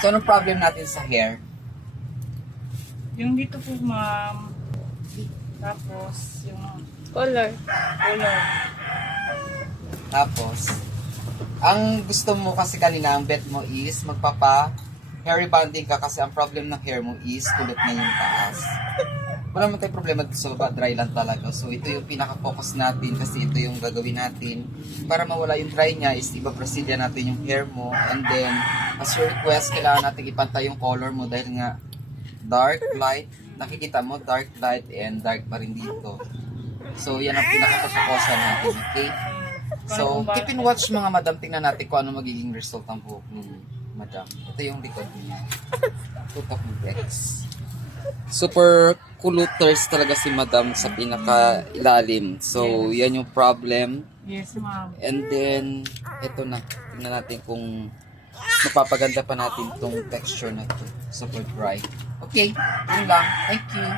So, anong problem natin sa hair? Yung dito po, ma'am. Tapos, yung Color. color. Tapos, ang gusto mo kasi kanina, ang bet mo is magpapa hair rebonding ka kasi ang problem ng hair mo is kulot na yung taas. Wala naman tayong problema sa baba, dry lang talaga. So, ito yung pinaka-focus natin kasi ito yung gagawin natin. Para mawala yung dry niya is iba-Brasilia natin yung hair mo. And then, as your request, kailangan natin ipantay yung color mo dahil nga dark, light. Nakikita mo, dark, light, and dark pa rin dito. So, yan ang pinaka-focusan natin, okay? So, keep in watch mga madam. Tingnan natin kung ano magiging result ng buhok ni madam. Ito yung likod niya. Tutok ng Bex. Super kuluters talaga si madam sa pinaka-ilalim. So, yan yung problem. Yes, ma'am. And then, ito na. Tingnan natin kung mapapaganda pa natin itong texture na ito. Super dry. Okay, yun lang. Thank you.